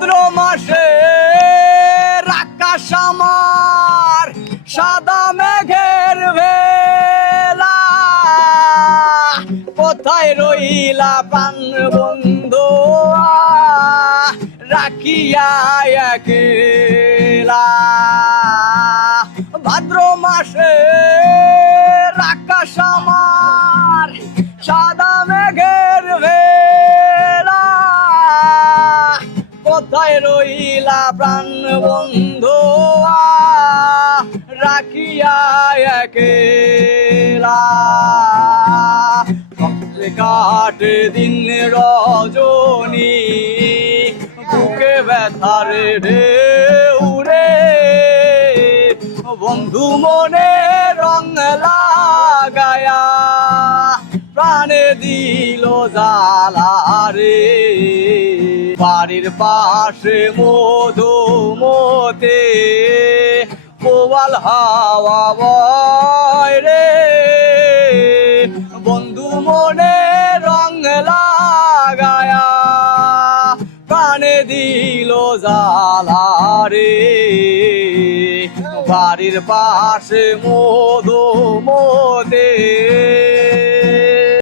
ভাদ্র মাসে আকাশ আমার সাদা মেঘের ভেলা। কোথায় রইলা পান বন্ধু? রাখিয়া ভাদ্র মাসে আকাশ আমার সাদা কোথায় রইলা প্রাণ বন্ধু রাখিয়া একলা। কাটে দিন রজনী, বুকে ব্যথার ঢেউরে বন্ধু মনে রং লাগায়া, প্রাণে দিল জালা রে। বাড়ির পাশে মধুমতে কোয়াল হাওয়া বয় রে। বন্ধু মনে রং লাগায়া, কানে দিল জালা রে। বাড়ির পাশে মধু মোদে